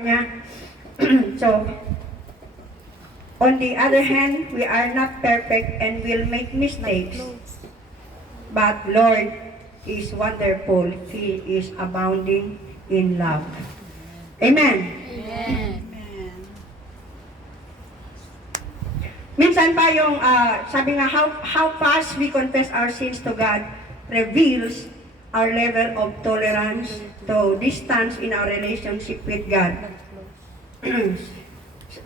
niya. So, on the other hand, we are not perfect and will make mistakes. But Lord is wonderful. He is abounding in love. Amen. Amen. Minsan pa yung sabi nga how fast we confess our sins to God reveals our level of tolerance to distance in our relationship with God.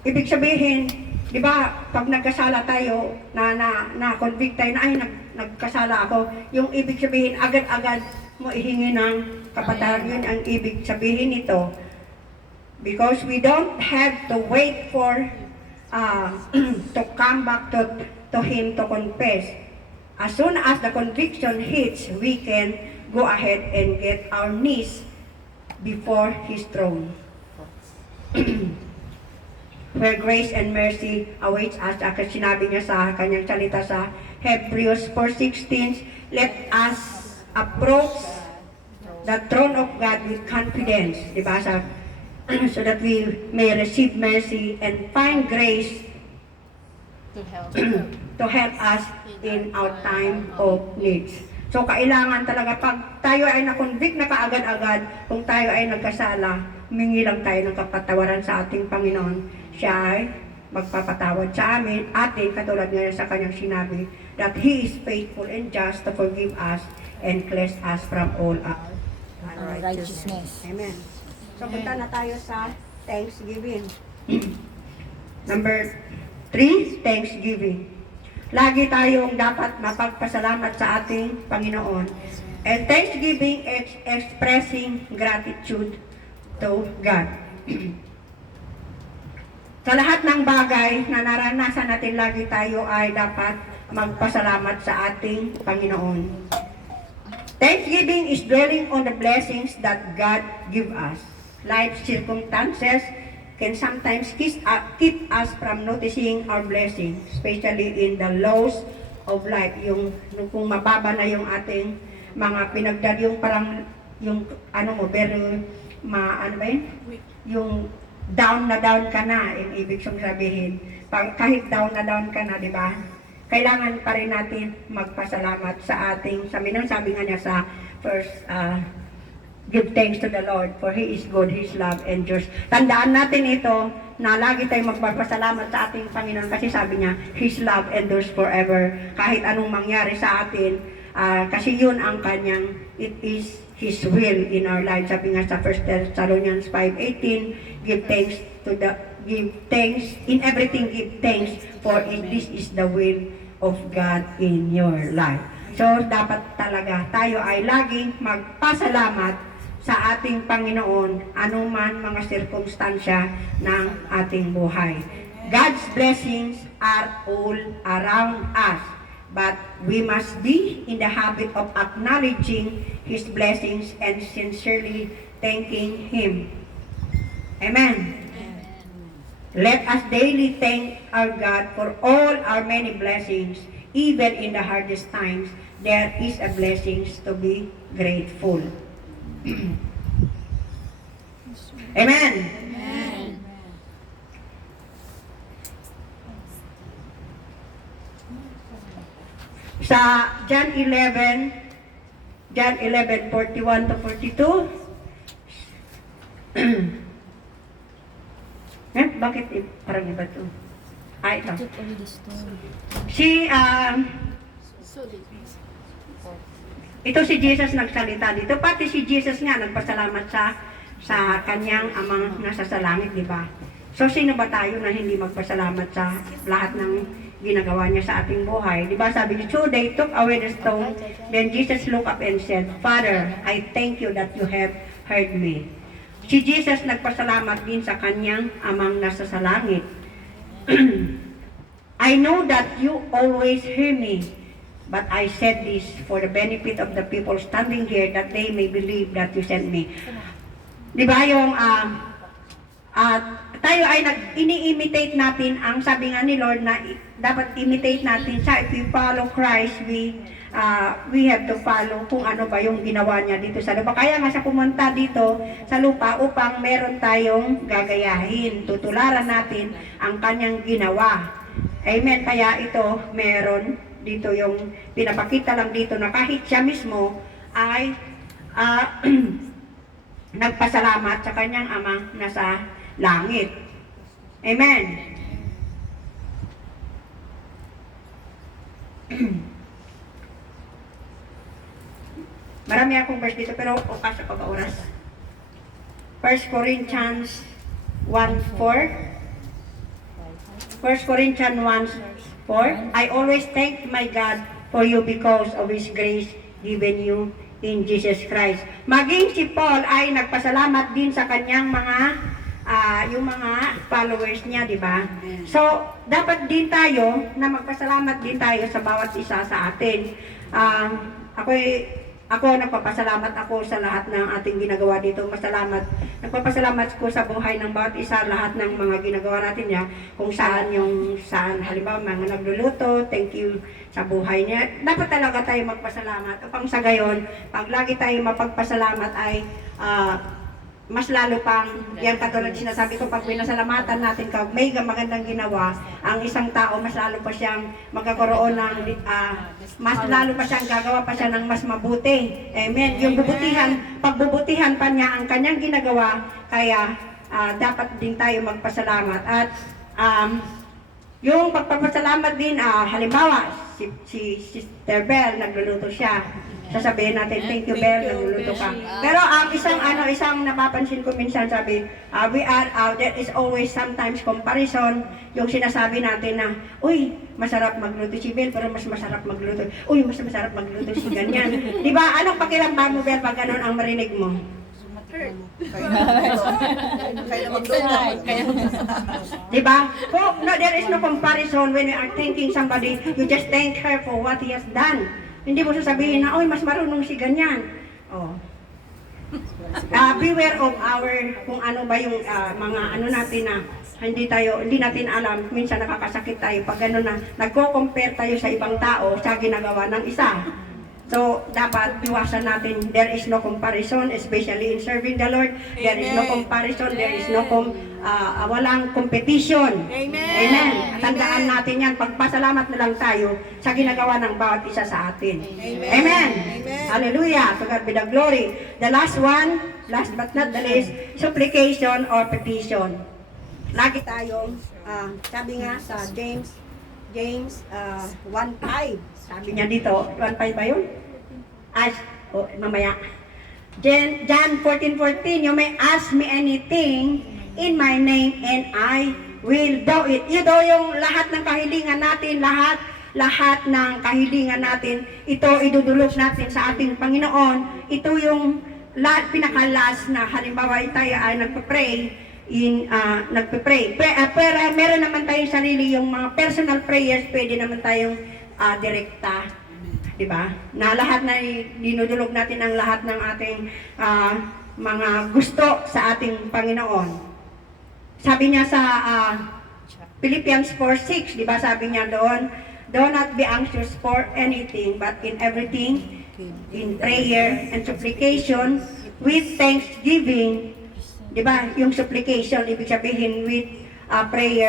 Ibig sabihin, di ba, pag nagkasala tayo, na-convict tayo na, nagkasala ako, yung ibig sabihin, agad-agad mo ihingi ng kapatawaran. Yun ang ibig sabihin nito. Because we don't have to wait for to come back to Him to confess. As soon as the conviction hits, we can go ahead and get our knees before His throne. Where grace and mercy awaits us. Kasi sinabi niya sa kanyang salita sa Hebrews 4:16, let us approach the throne of God with confidence. Diba? So that we may receive mercy and find grace to help us in our time of needs. So, kailangan talaga, pag tayo ay na-convict na kaagad-agad, kung tayo ay nagkasala, humingi lang tayo ng kapatawaran sa ating Panginoon. Siya ay magpapatawad sa atin, katulad nga sa kanyang sinabi, that He is faithful and just to forgive us and cleanse us from all unrighteousness. Amen. So, punta na tayo sa Thanksgiving. Number 3, Thanksgiving. Lagi tayong dapat mapagpasalamat sa ating Panginoon. And Thanksgiving is expressing gratitude to God. Sa lahat ng bagay na naranasan natin, lagi tayo ay dapat magpasalamat sa ating Panginoon. Thanksgiving is dwelling on the blessings that God give us. Life circumstances can sometimes keep us from noticing our blessings, especially in the lows of life. Yung kung mababa na yung ating mga pinagdad, yung parang yung very yung down ka na, yung ibig sabihin. Kahit down ka na, di ba? Kailangan pa rin natin magpasalamat sa ating Panginoon. Sabi nga niya sa first give thanks to the Lord, for He is good, His love endures. Tandaan natin ito, na lagi tayong magpapasalamat sa ating Panginoon kasi sabi niya, His love endures forever. Kahit anong mangyari sa atin, kasi yun ang kanyang, it is His will in our lives. Sabi nga sa 1 Thessalonians 5:18, give thanks, in everything give thanks, for this is the will of God in your life. So, dapat talaga tayo ay laging magpasalamat sa ating Panginoon, anuman mga sirkumstansya ng ating buhay. God's blessings are all around us, but we must be in the habit of acknowledging His blessings and sincerely thanking Him. Amen. Let us daily thank our God for all our many blessings. Even in the hardest times, there is a blessing to be grateful. Amen. Amen. Sa John 11:41 to 42. Bakit parang iba to? Ito. Ito si Jesus nagsalita dito. Pati si Jesus nga nagpasalamat sa kanyang amang nasa sa langit, di ba? So, sino ba tayo na hindi magpasalamat sa lahat ng ginagawa niya sa ating buhay? Di ba sabi niya, so they took away the stone. Then Jesus looked up and said, Father, I thank you that you have heard me. Si Jesus nagpasalamat din sa kanyang amang nasa sa langit. I know that you always hear me, but I said this for the benefit of the people standing here, that they may believe that you sent me. Di ba yung tayo ay ini-imitate natin ang sabi nga ni Lord na dapat imitate natin siya. If we follow Christ, we have to follow kung ano ba yung ginawa niya dito sa lupa. Kaya nga siya pumunta dito sa lupa upang meron tayong gagayahin. Tutularan natin ang kanyang ginawa. Amen. Kaya ito, meron dito yung pinapakita lang dito na kahit siya mismo ay nagpasalamat sa kanyang ama na sa langit. Amen. Marami akong verse dito pero kasya pa ba oras? 1 Corinthians 1:4. 1 Corinthians 1:4. I always thank my God for you because of His grace given you in Jesus Christ. Maging si Paul ay nagpasalamat din sa kanyang yung mga followers niya, di ba? So, dapat din tayo na magpasalamat din tayo sa bawat isa sa atin. Ako nagpapasalamat ako sa lahat ng ating ginagawa dito. Nagpapasalamat ko sa buhay ng bawat isa, lahat ng mga ginagawa natin niya, kung saan halimbawa mga nagluluto, thank you sa buhay niya. Dapat talaga tayo magpasalamat. Upang sa gayon, pag lagi tayo mapagpasalamat ay mas lalo pang, yan katulad sinasabi ko, pag pinasalamatan natin ka, may magandang ginawa, ang isang tao, mas lalo pa siyang magkakaroon ng, mas lalo pa siyang gagawa pa siya ng mas mabuti. Amen. Yung pagbubutihan pa niya ang kanyang ginagawa, kaya dapat din tayo magpasalamat. At yung pagpapasalamat din, halimbawa, si Sister Bell, nagluluto siya. Sasabihin natin, thank you, Bel, nagluluto ka. Pero ang isang napapansin ko minsan, sabi, there is always sometimes comparison, yung sinasabi natin na, uy, masarap magluto si Bel, pero mas masarap magluto. Uy, mas masarap magluto si ganyan. Di ba? Anong pakiramdam mo, Bel, pag ganun ang marinig mo? Di ba? No, there is no comparison when you are thanking somebody. You just thank her for what he has done. Hindi mo sasabihin na, oy, mas marunong si ganyan. Oh. Beware of kung ano ba yung mga ano natin na hindi natin alam, minsan nakakasakit tayo pag gano'n na nagko-compare tayo sa ibang tao sa ginagawa ng isa. So, dapat iwasan natin, there is no comparison, especially in serving the Lord. There is no comparison, there is no walang competition. Amen. Tandaan natin yan, pagpasalamat na lang tayo sa ginagawa ng bawat isa sa atin. Amen. Hallelujah. To God be the glory. The last one, last but not the least, supplication or petition. Lagi tayong, sabi nga sa James 1:5. Sabi niya dito, 1:5 ba yun? Mamaya. John 14:14, you may ask me anything in my name and I will do it. Ito yung lahat ng kahilingan natin, lahat ng kahilingan natin, ito idudulog natin sa ating Panginoon. Ito yung pinakalas na halimbawa tayo ay nagpe-pray, pero meron naman tayong sarili, yung mga personal prayers, pwede naman tayong direkta, di ba? Na lahat na dinudulog natin ang lahat ng ating mga gusto sa ating Panginoon. Sabi niya sa Philippians 4:6, di ba? Sabi niya doon, do not be anxious for anything, but in everything, in prayer and supplication, with thanksgiving. Di ba? Yung supplication, ibig sabihin with prayer